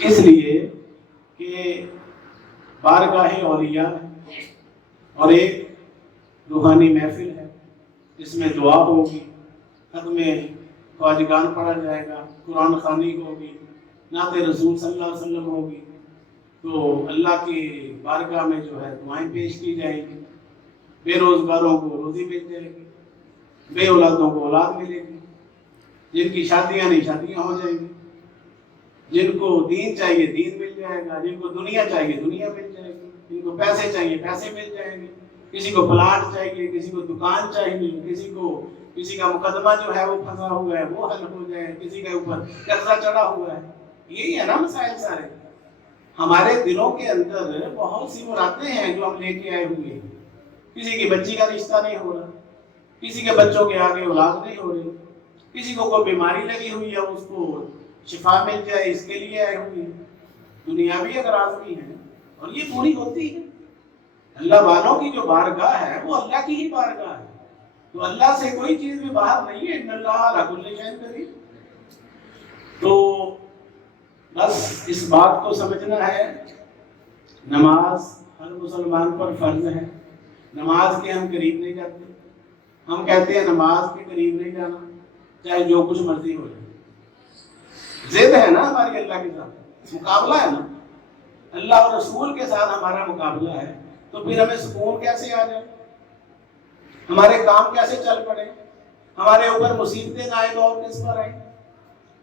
اس لیے کہ بارگاہ اولیاء اور ایک روحانی محفل ہے، اس میں دعا ہوگی، ختم خواجگان پڑھا جائے گا، قرآن خوانی ہوگی، نعت رسول صلی اللہ علیہ وسلم ہوگی، تو اللہ کی بارگاہ میں جو ہے دعائیں پیش کی جائیں گی، بے روزگاروں کو روزی مل جائے گی، بے اولادوں کو اولاد ملے گی، جن کی شادیاں نہیں شادیاں ہو جائیں گی، جن کو دین چاہیے دین مل جائے گا، جن کو دنیا چاہیے دنیا مل جائے گی، جن کو پیسے چاہیے پیسے مل جائیں گے، کسی کو پلاٹ چاہیے، کسی کو دکان چاہیے، کسی کا مقدمہ جو ہے وہ پھنسا ہوا ہے وہ حل ہو جائے، کسی کے اوپر قرضہ چڑھا ہوا ہے۔ یہی ہے نا مسائل سارے۔ ہمارے دلوں کے اندر بہت سی مرادیں ہیں جو ہم لے کے آئے ہوئے ہیں۔ کسی کی بچی کا رشتہ نہیں ہو رہا، کسی کے بچوں کے آگے اولاد نہیں ہو رہی، کسی کو کوئی بیماری لگی ہوئی ہے اس کو شفا مل جائے، اس کے لیے آئے ہوئے ہیں۔ دنیاوی اغراض بھی ہیں اور یہ پوری ہوتی ہے۔ اللہ والوں کی جو بارگاہ ہے وہ اللہ کی ہی بارگاہ ہے، تو اللہ سے کوئی چیز بھی باہر نہیں ہے۔ ان اللہ علی کل شیء قدیر۔ تو بس اس بات کو سمجھنا ہے، نماز ہر مسلمان پر فرض ہے۔ نماز کے ہم قریب نہیں جاتے، ہم کہتے ہیں نماز کے قریب نہیں جانا چاہے جو کچھ مرضی ہو جائے۔ ضد ہے نا ہماری اللہ کے ساتھ، مقابلہ ہے نا، اللہ اور رسول کے ساتھ ہمارا مقابلہ ہے، تو پھر ہمیں سکون کیسے آ جائے، ہمارے کام کیسے چل پڑے، ہمارے اوپر مصیبتیں عائد اور کس پر آئیں،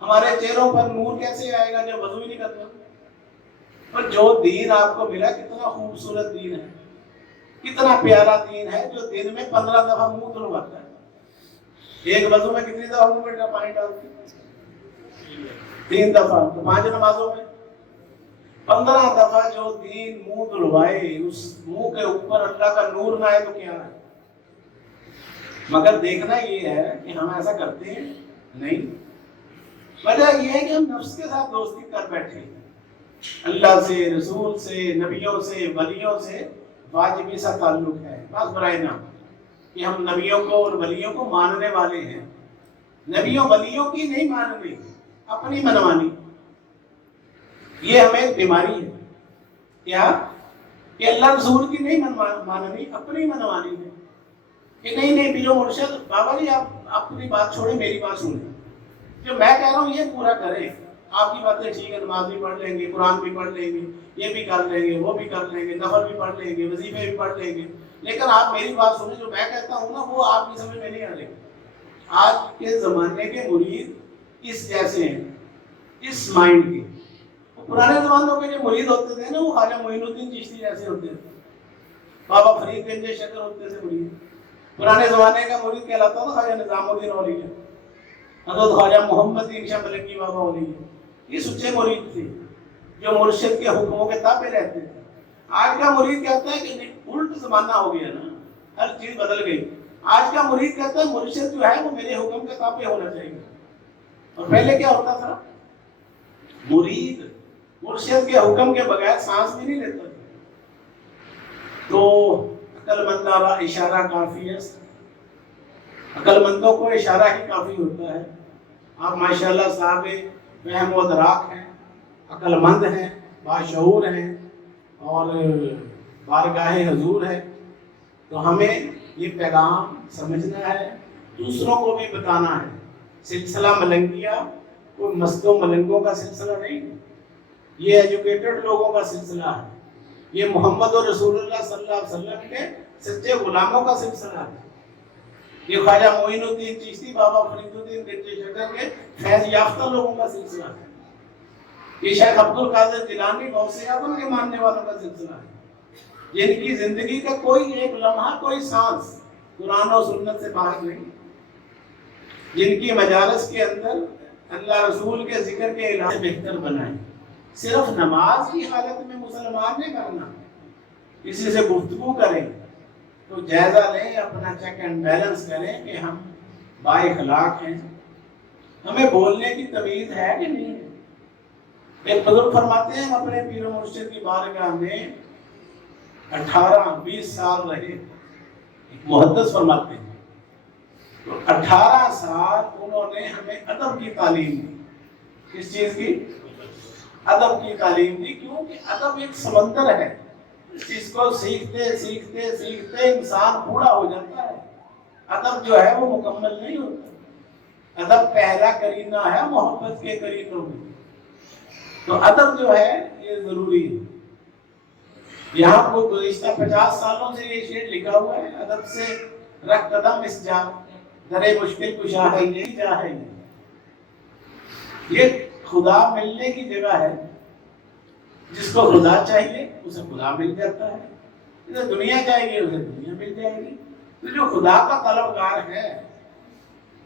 ہمارے چہروں پر نور کیسے آئے گا جب وضو ہی نہیں کرتا۔ پر جو دین آپ کو ملا کتنا خوبصورت دین ہے، کتنا پیارا دین ہے، جو دن میں 15 دفعہ منہ دھلواتا ہے۔ ایک وضو میں کتنی دفعہ منہ میں پانی ڈالتے ہیں؟ 3 دفعہ، تو 5 نمازوں میں 15 دفعہ جو دین منہ دھلوائے، اس منہ کے اوپر اللہ کا نور نہ آئے تو کیا ہے؟ مگر دیکھنا یہ ہے کہ ہم ایسا کرتے ہیں نہیں۔ وجہ یہ ہے کہ ہم نفس کے ساتھ دوستی کر بیٹھے ہیں۔ اللہ سے، رسول سے، نبیوں سے، ولیوں سے واجبی سا تعلق ہے، بس برائے نام کہ ہم نبیوں کو اور ولیوں کو ماننے والے ہیں۔ نبیوں ولیوں کی نہیں ماننی، اپنی منوانی، یہ ہمیں ایک بیماری ہے۔ کیا کہ اللہ رسول کی نہیں ماننی، اپنی منوانی ہے کہ نہیں پیر و مرشد بابا جی آپ اپنی بات چھوڑیں میری بات سنیں، جو میں کہہ رہا ہوں یہ پورا کریں۔ آپ کی باتیں ٹھیک ہے، نماز بھی پڑھ لیں گے، قرآن بھی پڑھ لیں گے، یہ بھی کر لیں گے، وہ بھی کر لیں گے، نفل بھی پڑھ لیں گے، وظیفے بھی پڑھ لیں گے، لیکن آپ میری بات سنیں، جو میں کہتا ہوں نا وہ آپ کی سمجھ میں نہیں آ رہی۔ آج کے زمانے کے مرید اس جیسے ہیں، اس مائنڈ کے۔ پرانے زمانوں کے جو مرید ہوتے تھے نا وہ خواجہ معین الدین چشتی جیسے ہوتے تھے، بابا فرید گنج شکر ہوتے تھے مرید۔ پرانے زمانے کا مرید کہلاتا تھا خواجہ نظام الدین اولیاء، حضرت خواجہ محمد شاہ ملنگی بابا اولیاء، یہ سچے مرید تھے جو مرشد کے حکموں کے تابع رہتے تھے۔ آج کا مرید کہتا ہے کہ الٹ زمانہ ہو گیا نا، ہر چیز بدل گئی۔ آج کا مرید کہتا ہے مرشد جو ہے وہ میرے حکم کے تابع ہونا چاہیے، اور پہلے کیا ہوتا تھا؟ مرید مرشد کے حکم کے بغیر سانس بھی نہیں لیتا تھا۔ تو عقل مندارا اشارہ کافی ہے، عقل مندوں کو اشارہ ہی کافی ہوتا ہے۔ آپ ماشاءاللہ صاحب فہم و ادراک ہیں، عقل مند ہیں، باشعور ہیں اور بارگاہ حضور ہے، تو ہمیں یہ پیغام سمجھنا ہے، دوسروں کو بھی بتانا ہے۔ سلسلہ ملنگیہ کوئی مستوں ملنگوں کا سلسلہ نہیں ہے، یہ ایجوکیٹڈ لوگوں کا سلسلہ ہے، یہ محمد اور رسول اللہ صلی اللہ علیہ وسلم کے سچے غلاموں کا سلسلہ ہے، یہ خواجہ معین الدین چشتی بابا فرید الدین گنج شکر کے فیض یافتہ لوگوں کا سلسلہ ہے، یہ شیخ عبد القادر جیلانی غوث اعظم کے ماننے والوں کا سلسلہ ہے، جن کی زندگی کا کوئی ایک لمحہ، کوئی سانس قرآن و سنت سے باہر نہیں، جن کی مجالس کے اندر اللہ رسول کے ذکر کے علاوہ بہتر بنائیں۔ صرف نماز کی حالت میں مسلمان نہیں کرنا، کسی سے گفتگو کریں تو جائزہ لیں، اپنا چیک اینڈ بیلنس کریں کہ ہم با اخلاق ہیں، ہمیں بولنے کی تمیز ہے کہ نہیں ہے۔ ایک بزرگ فرماتے ہیں ہم اپنے پیر و مرشد کی بارگاہ میں 18-20 سال رہے، ایک محدث فرماتے ہیں، تو 18 سال انہوں نے ہمیں ادب کی تعلیم دی۔ کس چیز کی؟ ادب کی تعلیم دی، کیونکہ ادب ایک سمندر ہے، اس کو سیکھتے سیکھتے سیکھتے انسان بوڑھا ہو جاتا ہے۔ ادب جو ہے وہ مکمل نہیں ہوتا۔ ادب پہلا کرینہ ہے محبت کے کرینوں میں، تو ادب جو ہے یہ ضروری ہے۔ یہاں کو گزشتہ 50 سالوں سے یہ شعر لکھا ہوا ہے، ادب سے رکھ قدم اس جا، درے مشکل کشا ہے یہ جا ہے یہ خدا ملنے کی جگہ ہے۔ جس کو خدا چاہیے اسے خدا مل جاتا ہے، جسے دنیا چاہیے اسے دنیا مل جائے گی۔ تو جو خدا کا طلبگار ہے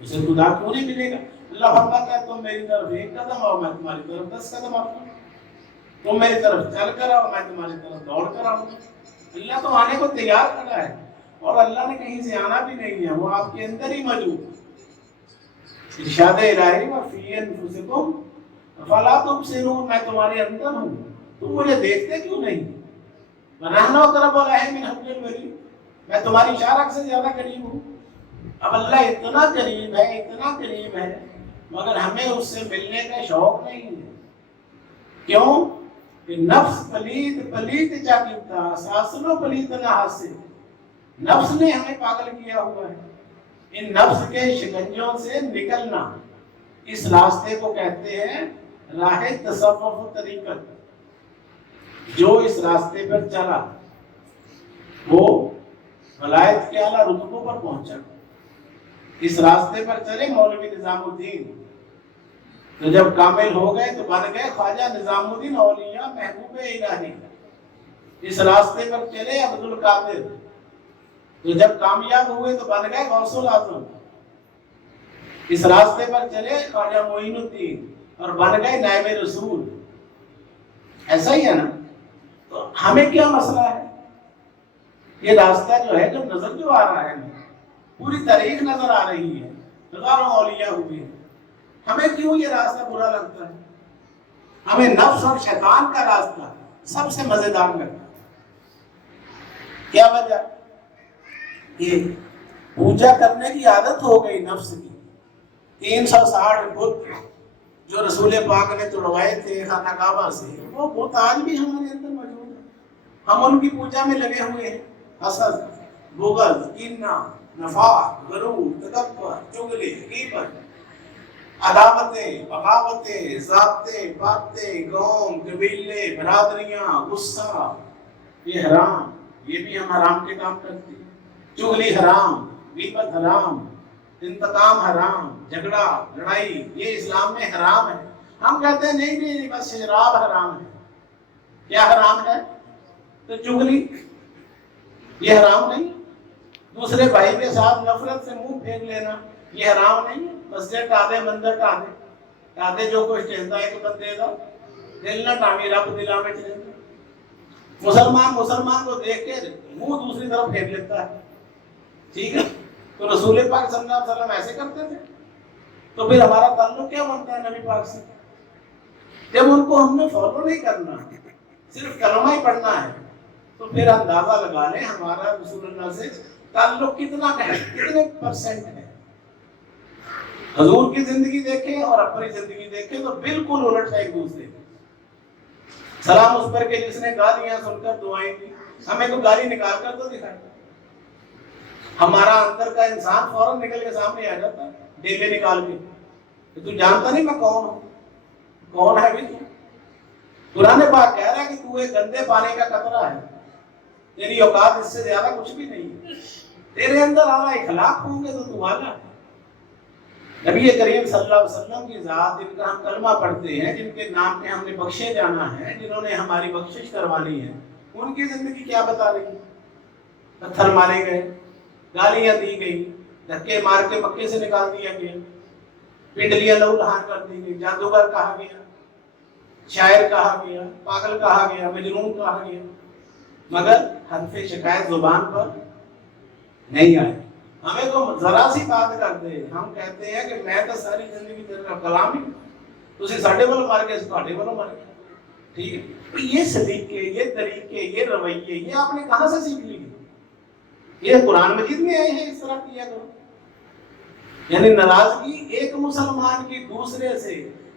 اسے خدا کیوں نہیں ملے گا؟ اللہ فرماتا ہے تم میری طرف 1 قدم آؤ میں تمہاری طرف 10 قدم آؤں گا، تم میری طرف چل کر آؤ میں تمہاری طرف دوڑ کر آؤں گا۔ اللہ تو آنے کو تیار کھڑا ہے، اور اللہ نے کہیں سے آنا بھی نہیں ہے، وہ آپ کے اندر ہی موجود ہے۔ ارشاد الہی وفی انفسکم افلا تبصرون، میں تمہارے اندر ہوں، تم مجھے دیکھتے کیوں نہیں؟ ونحن اقرب الیہ من حبل الورید، میں تمہاری شارک سے زیادہ قریب ہوں۔ اب اللہ اتنا قریب ہے، اتنا قریب ہے، مگر ہمیں اس سے ملنے کا شوق نہیں ہے۔ کیوں؟ کہ نفس پلیت پلیت چاکیتا ساسنو پلیت نہ حاصل، نفس نے ہمیں پاگل کیا ہوا ہے۔ ان نفس کے شکنجوں سے نکلنا، اس راستے کو کہتے ہیں راہ تصوف و طریقت۔ جو اس راستے پر چلا وہ ولایت کے اعلیٰ رتبوں پر پہنچا۔ اس راستے پر چلے مولوی نظام الدین، تو جب کامل ہو گئے تو بن گئے خواجہ نظام الدین اولیاء محبوب الہی۔ اس راستے پر چلے عبد القادر، تو جب کامیاب ہوئے تو بن گئے غوث الاعظم۔ اس راستے پر چلے خواجہ معین الدین اور بن گئے نائب رسول۔ ایسا ہی ہے نا؟ تو ہمیں کیا مسئلہ ہے؟ یہ راستہ جو ہے، جو نظر جو آ رہا ہے، پوری تاریخ نظر آ رہی ہے، ہزاروں اولیاء ہوئے ہیں، ہمیں کیوں یہ راستہ برا لگتا ہے؟ ہمیں نفس اور شیطان کا راستہ سب سے مزیدار لگتا ہے۔ کیا وجہ؟ یہ پوجا کرنے کی عادت ہو گئی نفس کی۔ 360 بت جو رسول پاک نے توڑوائے تھے خانہ کعبہ سے، وہ بت آج بھی ہمارے اندر موجود ہیں۔ ہم ان کی پوجا میں لگے ہوئے ہیں۔ حسد، بغض، کینہ، نفاق، غرور، تکبر، چغلی، غیبت، عداوتیں، بغاوتیں، ذاتیں، باتیں، قوم، قبیلے، برادریاں، غصہ، یہ حرام، یہ بھی ہم حرام کے کام کرتے ہیں۔ چغلی حرام، غیبت حرام، انتقام حرام، جھگڑا، لڑائی، یہ اسلام میں حرام ہے۔ ہم کہتے ہیں نہیں نہیں بس شراب حرام ہے۔ کیا حرام ہے؟ تو چغلی، یہ حرام نہیں۔ دوسرے بھائی کے ساتھ نفرت سے منہ پھیر لینا، یہ حرام نہیں ہے۔ مسجد ٹا دے، مندر ٹا دے، ٹا دے جو کچھ ٹہندا ہے تو بندے دا دل نہ ٹاوی رب دلا میں چلے۔ مسلمان کو دیکھ کے منہ دوسری طرف پھیر لیتا ہے، ٹھیک ہے؟ تو رسول پاک صلی اللہ علیہ وسلم ایسے کرتے تھے، تو پھر ہمارا تعلق کیا بنتا ہے نبی پاک سے؟ جب ان کو ہم نے فالو نہیں کرنا، صرف کلمہ ہی پڑھنا ہے، تو پھر اندازہ لگا لیں ہمارا رسول اللہ سے تعلق کتنا ہے، کتنے پرسنٹ ہے۔ حضور کی زندگی دیکھیں اور اپنی زندگی دیکھیں تو بالکل الٹ ہے ایک دوسرے کے۔ سلام اس پر کہ جس نے گالیاں سن کر دعائیں دی، ہمیں تو گالی نکال کر تو دکھائے۔ ہمارا اندر کا انسان فوراً نکل کے سامنے آ جاتا ہے ڈیلے نکال کے کہ تو جانتا نہیں میں کون ہوں، کون ہے بھی تو؟ قرآن پاک کہہ رہا ہے کہ تو ایک گندے پانی کا قطرہ ہے، تیری اوقات اس سے زیادہ کچھ بھی نہیں ہے۔ تیرے اندر اعلیٰ اخلاق ہوں گے تو تو اعلیٰ ہے۔ نبی کریم صلی اللہ علیہ وسلم کی ذات، جن کا ہم کلمہ پڑھتے ہیں، جن کے نام پہ ہم نے بخشے جانا ہے، جنہوں نے ہماری بخشش کروانی ہے، ان کی زندگی کیا بتا رہی ہے؟ پتھر مارے گئے، گالیاں دی گئی، دھکے مار کے مکے سے نکال دیا گیا، پنڈلیاں لہو لہان کر دی گئی، جادوگر کہا گیا، شاعر کہا گیا، پاگل کہا گیا، مجنون کہا گیا، مگر حرف شکایت زبان پر نہیں آئے۔ ہمیں تو ذرا سی بات کرتے، ہم کہتے ہیں کہ میں تو ساری زندگی تیرا کلام ہی، تسی ساڈے والوں مار کے تہاڈے والوں مار کے، ٹھیک ہے؟ یہ سلیقے، یہ طریقے، یہ رویے، یہ آپ نے کہاں سے سیکھ لی؟ یہ قرآن مجید میں آئے ہیں اس طرح کیا کرو؟ یعنی ناراضگی ایک مسلمان کی دوسرے سے